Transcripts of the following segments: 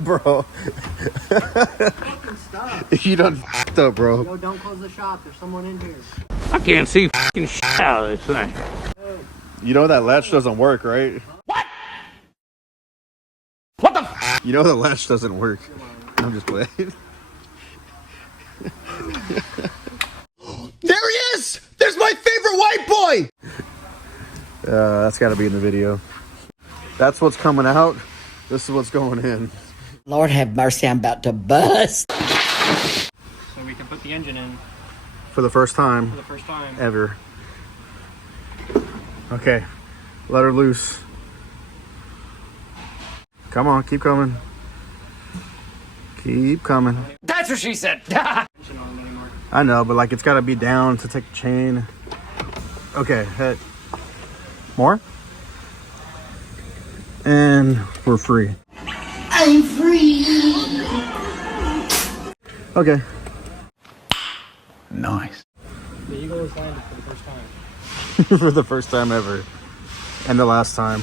Bro. Fucking stop. You done f***ed up, bro. Yo, don't close the shop. There's someone in here. I can't see fucking shit out of this thing. You know that latch doesn't work, right? What? What the f? You know the latch doesn't work. I'm just playing. There he is! There's my favorite white boy! That's got to be in the video. That's what's coming out. This is what's going in. Lord have mercy, I'm about to bust. So we can put the engine in For the first time. for the first time. Ever. Okay. Let her loose. Come on, keep coming. Keep coming. That's what she said. Engine on it anymore. I know, but like it's got to be down to take the chain. Okay, hit. More? And we're free. I'm free. Okay. Nice. The Eagle has landed for the first time. For the first time ever. And the last time.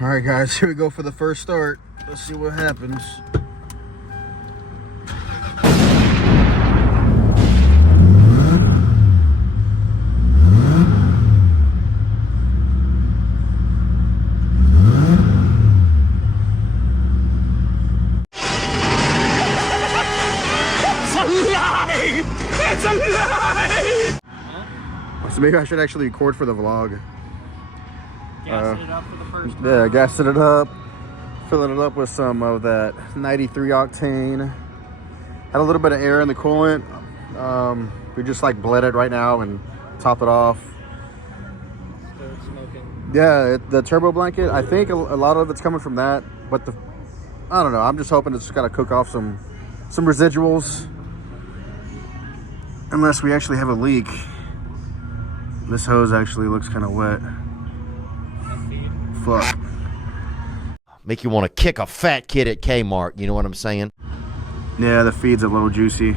All right, guys, here we go for the first start. Let's see what happens. It's a lie! So maybe I should actually record for the vlog. Gassing it up for the first time. Yeah, gassing it up. Filling it up with some of that 93 octane. Had a little bit of air in the coolant. We just like bled it right now and top it off. Still smoking. Yeah, the turbo blanket, I think a lot of it's coming from that, but I don't know. I'm just hoping it's got to cook off some residuals. Unless we actually have a leak. This hose actually looks kind of wet. Fuck. Make you want to kick a fat kid at Kmart, you know what I'm saying? Yeah, the feed's a little juicy.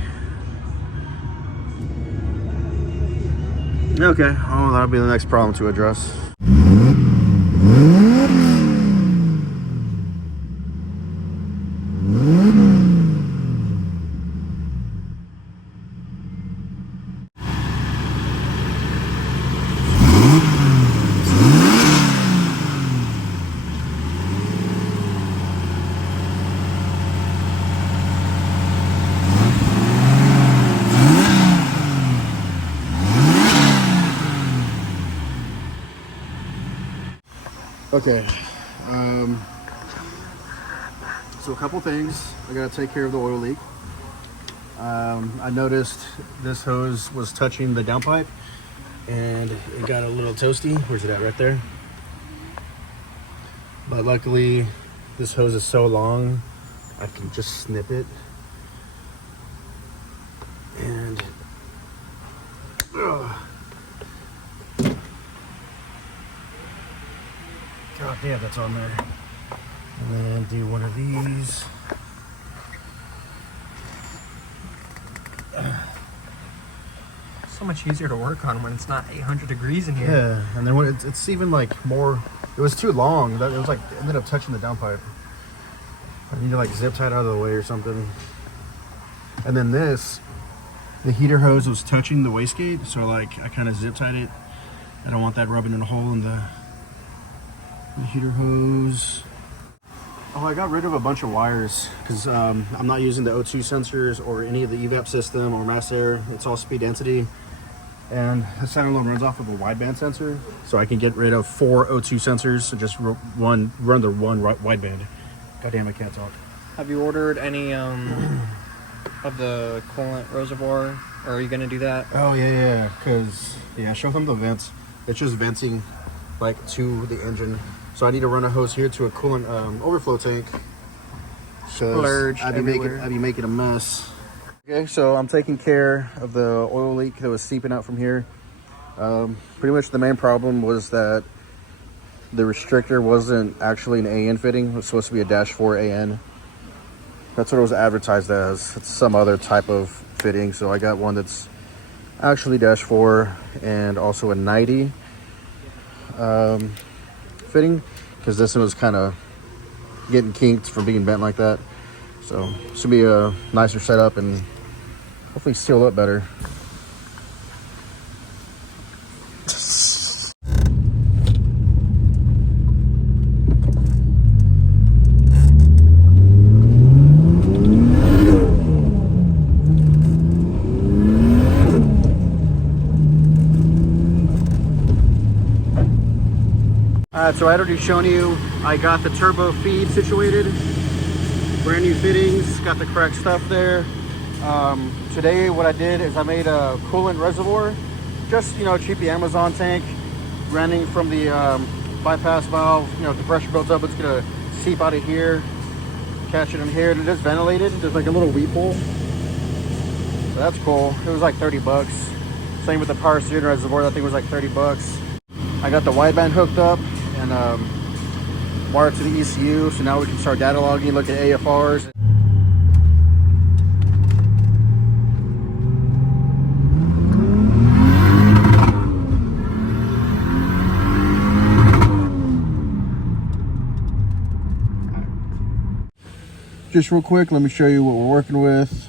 Okay, oh, that'll be the next problem to address. Okay, so a couple things. I gotta take care of the oil leak. I noticed this hose was touching the downpipe and it got a little toasty. Where's it at? Right there. But luckily this hose is so long I can just snip it and God damn, that's on there. And then do one of these. So much easier to work on when it's not 800 degrees in here. Yeah, and then when it's even like more, it was too long. It was like, it ended up touching the downpipe. I need to like zip tie it out of the way or something. And then this, the heater hose was touching the wastegate, so like I kind of zip tied it. I don't want that rubbing in a hole in the heater hose. Oh, I got rid of a bunch of wires because I'm not using the O2 sensors or any of the evap system or mass air. It's all speed density. And the standalone runs off of a wideband sensor, so I can get rid of 4 O2 sensors and just run the one wideband. God damn, I can't talk. Have you ordered any of the coolant reservoir? Or are you gonna do that? Oh yeah, because show them the vents. It's just venting like to the engine. So I need to run a hose here to a coolant overflow tank. Splurge I'd everywhere. be making a mess. Okay, so I'm taking care of the oil leak that was seeping out from here. Pretty much the main problem was that the restrictor wasn't actually an AN fitting. It was supposed to be a -4 AN. That's what it was advertised as. It's some other type of fitting. So I got one that's actually -4 and also a 90 fitting, because this one was kind of getting kinked from being bent like that. So this should be a nicer setup and hopefully seal up better. Alright, so I had already shown you, I got the turbo feed situated. Brand new fittings, got the correct stuff there. Today what I did is I made a coolant reservoir. Just, you know, cheapy Amazon tank. Running from the bypass valve. You know, if the pressure builds up, it's gonna seep out of here. Catch it in here, and it is ventilated. There's like a little weep hole. So that's cool. It was like 30 bucks. Same with the power steering reservoir, that thing was like 30 bucks. I got the wideband hooked up and wired to the ECU, so now we can start data logging, look at AFRs. Just real quick, let me show you what we're working with.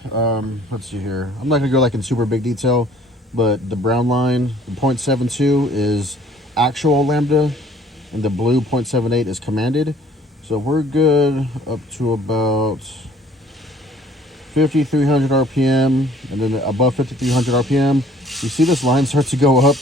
Let's see here. I'm not gonna go like in super big detail, but the brown line, the 0.72 is actual lambda, and the blue 0.78 is commanded. So we're good up to about 5,300 RPM, and then above 5,300 RPM, you see this line start to go up.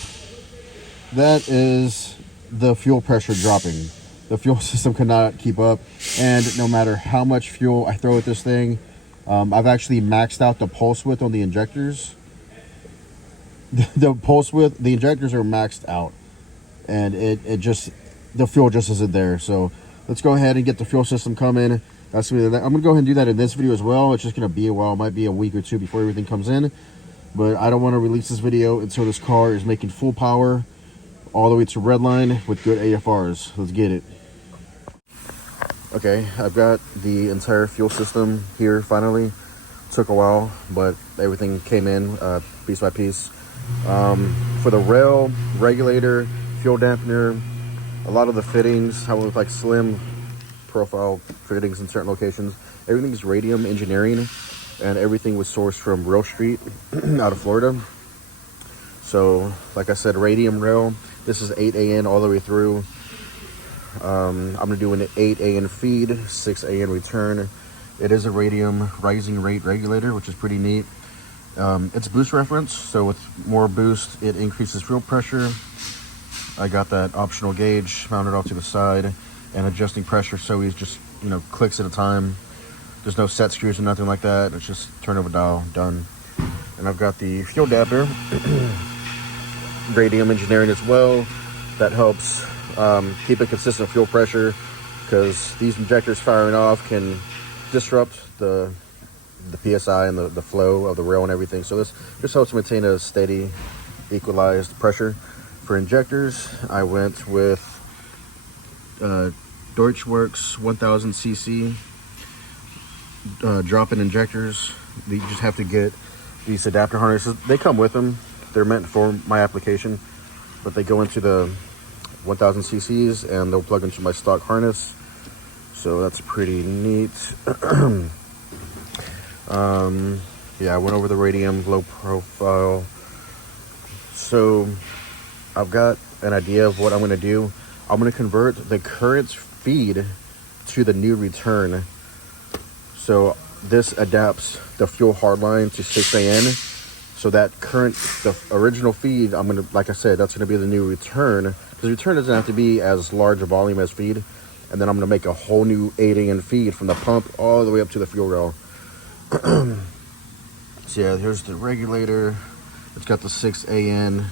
That is the fuel pressure dropping. The fuel system cannot keep up, and no matter how much fuel I throw at this thing, I've actually maxed out the pulse width on the injectors. The pulse width, the injectors are maxed out, and it just, the fuel just isn't there. So let's go ahead and get the fuel system coming. I'm gonna go ahead and do that in this video as well. It's just gonna be a while, it might be a week or two before everything comes in, but I don't want to release this video until this car is making full power all the way to redline with good AFRs. Let's get it. Okay, I've got the entire fuel system here finally. Took a while, but everything came in piece by piece. For the rail, regulator, fuel dampener, a lot of the fittings, I went with like slim profile fittings in certain locations. Everything's Radium Engineering, and everything was sourced from Rail Street out of Florida. So, like I said, Radium rail. This is 8 AN all the way through. I'm gonna do an 8 AN feed, 6 AN return. It is a Radium rising rate regulator, which is pretty neat. It's boost reference, so with more boost, it increases fuel pressure. I got that optional gauge mounted off to the side, and adjusting pressure, so he's just, you know, clicks at a time. There's no set screws or nothing like that. It's just turn of a dial, done. And I've got the fuel damper, Radium Engineering as well. That helps keep a consistent fuel pressure, because these injectors firing off can disrupt the PSI and the flow of the rail and everything. So this just helps maintain a steady, equalized pressure. For injectors, I went with Deutschwerks 1000 cc drop-in injectors. You just have to get these adapter harnesses. They come with them. They're meant for my application, but they go into the 1000 cc's and they'll plug into my stock harness. So that's pretty neat. Yeah, I went over the Radium low profile. So I've got an idea of what I'm going to do. I'm going to convert the current feed to the new return. So this adapts the fuel hardline to 6 AN. So that the original feed, I'm going to, like I said, that's going to be the new return. Because return doesn't have to be as large a volume as feed. And then I'm going to make a whole new 8 AN feed from the pump all the way up to the fuel rail. So yeah, here's the regulator. It's got the 6 AN.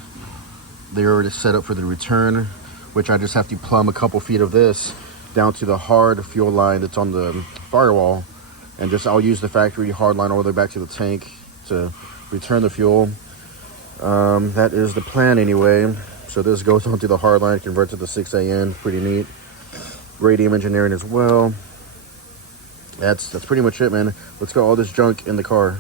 They're already set up for the return, which I just have to plumb a couple feet of this down to the hard fuel line that's on the firewall. And just, I'll use the factory hard line all the way back to the tank to return the fuel. That is the plan anyway. So this goes onto the hard line, converts to the 6 AN, pretty neat. Radium Engineering as well. That's pretty much it, man. Let's get all this junk in the car.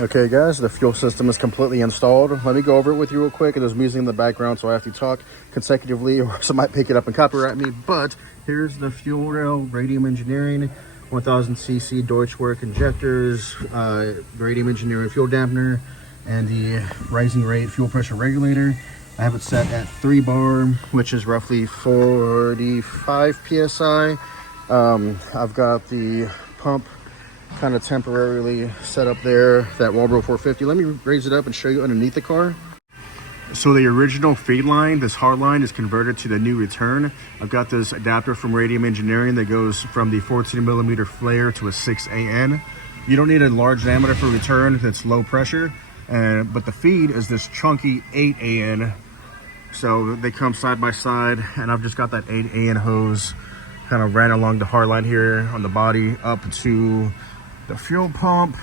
Okay guys, the fuel system is completely installed. Let me go over it with you real quick. There's music in the background, so I have to talk consecutively or else I might pick it up and copyright me. But here's the fuel rail, Radium Engineering, 1000cc Deutschwerk injectors, Radium Engineering fuel dampener, and the rising rate fuel pressure regulator. I have it set at 3 bar, which is roughly 45 psi. I've got the pump kind of temporarily set up there, that Walbro 450. Let me raise it up and show you underneath the car. So the original feed line, this hard line, is converted to the new return. I've got this adapter from Radium Engineering that goes from the 14mm flare to a 6AN. You don't need a large diameter for return that's low pressure, but the feed is this chunky 8AN. So they come side by side, and I've just got that 8AN hose kind of ran along the hard line here on the body up to the fuel pump,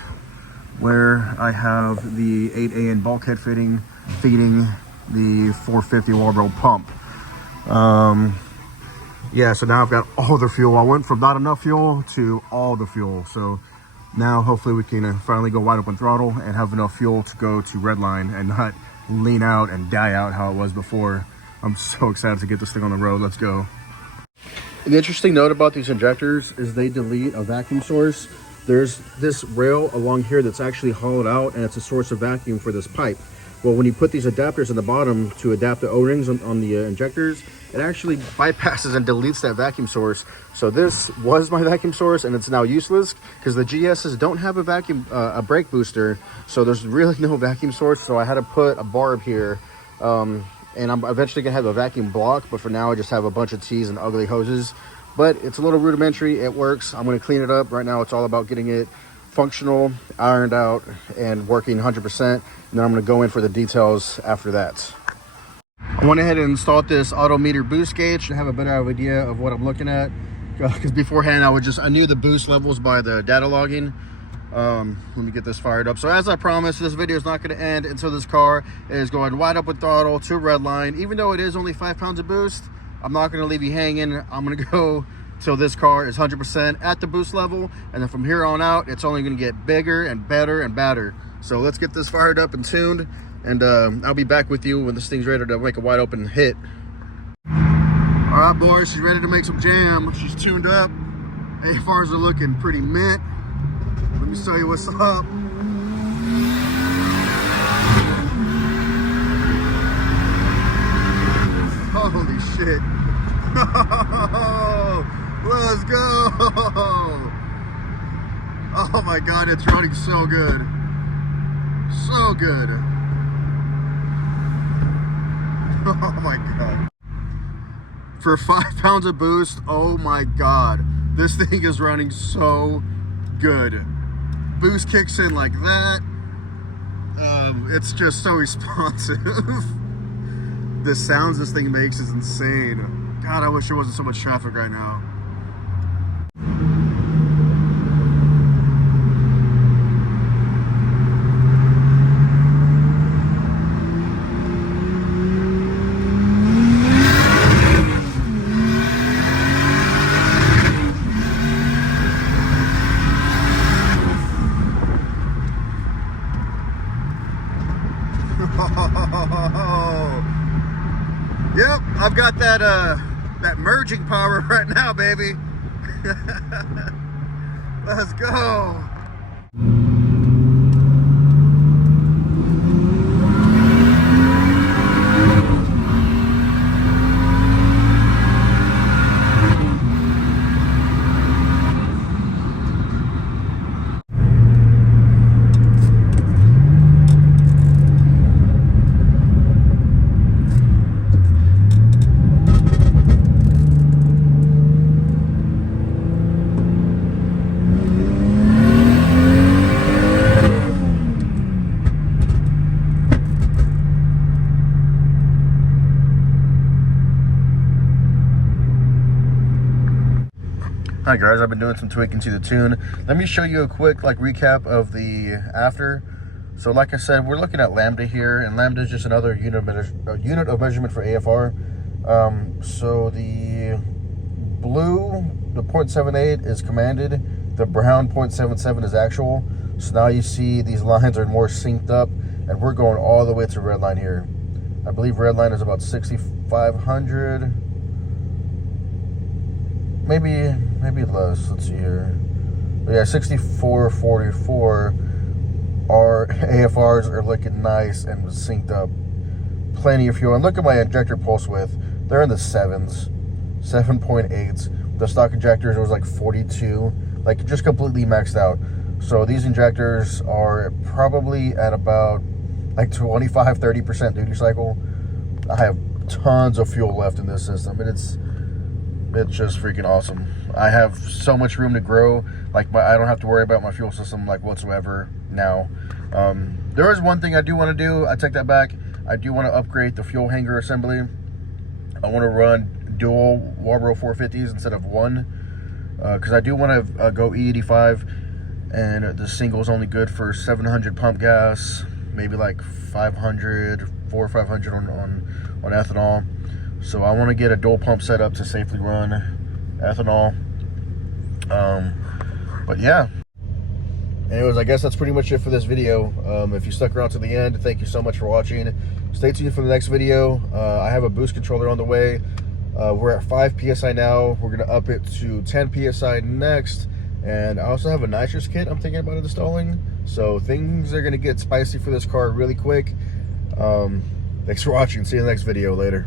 where I have the 8AN bulkhead feeding the 450 Walbro pump. Yeah, so now I've got all the fuel. I went from not enough fuel to all the fuel. So now hopefully we can finally go wide open throttle and have enough fuel to go to redline and not lean out and die out how it was before. I'm so excited to get this thing on the road. Let's go. The interesting note about these injectors is they delete a vacuum source. There's this rail along here that's actually hollowed out, and it's a source of vacuum for this pipe. Well, when you put these adapters in the bottom to adapt the O-rings on the injectors, it actually bypasses and deletes that vacuum source. So this was my vacuum source, and it's now useless because the GSs don't have a vacuum, a brake booster. So there's really no vacuum source. So I had to put a barb here, and I'm eventually gonna have a vacuum block. But for now, I just have a bunch of T's and ugly hoses. But it's a little rudimentary. It works. I'm going to clean it up. Right now, it's all about getting it functional, ironed out, and working 100%. And then I'm going to go in for the details after that. I went ahead and installed this auto meter boost gauge to have a better idea of what I'm looking at. Because beforehand, I knew the boost levels by the data logging. Let me get this fired up. So as I promised, this video is not going to end until this car is going wide open throttle to redline. Even though it is only 5 pounds of boost, I'm not going to leave you hanging. I'm going to go till this car is 100% at the boost level, and then from here on out, it's only going to get bigger and better and badder. So let's get this fired up and tuned, and I'll be back with you when this thing's ready to make a wide open hit. All right, boys, she's ready to make some jam. She's tuned up. AFRs are looking pretty mint. Let me show you what's up. Holy shit. Let's go. Oh my God, it's running so good. So good. Oh my God. For 5 pounds of boost, oh my God. This thing is running so good. Boost kicks in like that. It's just so responsive. The sounds this thing makes is insane. God, I wish there wasn't so much traffic right now. Yep, I've got that merging power right now, baby. Let's go. Hi guys, I've been doing some tweaking to the tune. Let me show you a quick recap of the after. So like I said, we're looking at lambda here, and lambda is just another unit of measurement for AFR. So the blue, the 0.78 is commanded. The brown 0.77 is actual. So now you see these lines are more synced up, and we're going all the way to red line here. I believe red line is about 6,500. Maybe less. Let's see here. But yeah, 6,444. Our AFRs are looking nice and synced up. Plenty of fuel. And look at my injector pulse width. They're in the 7s, 7.8s. The stock injectors was like 42, like just completely maxed out. So these injectors are probably at about like 25-30% duty cycle. I have tons of fuel left in this system, and it's just freaking awesome. I have so much room to grow. Like I don't have to worry about my fuel system like whatsoever now. There is one thing I do want to do. I take that back. I do want to upgrade the fuel hanger assembly. I want to run dual Walbro 450s instead of one, because I do want to go E85, and the single is only good for 700 pump gas, maybe like 500, 400 or 500 on ethanol. So I want to get a dual pump set up to safely run ethanol. But yeah. Anyways, I guess that's pretty much it for this video. If you stuck around to the end, thank you so much for watching. Stay tuned for the next video. I have a boost controller on the way. We're at 5 PSI now. We're going to up it to 10 PSI next. And I also have a nitrous kit I'm thinking about installing. So things are going to get spicy for this car really quick. Thanks for watching. See you in the next video. Later.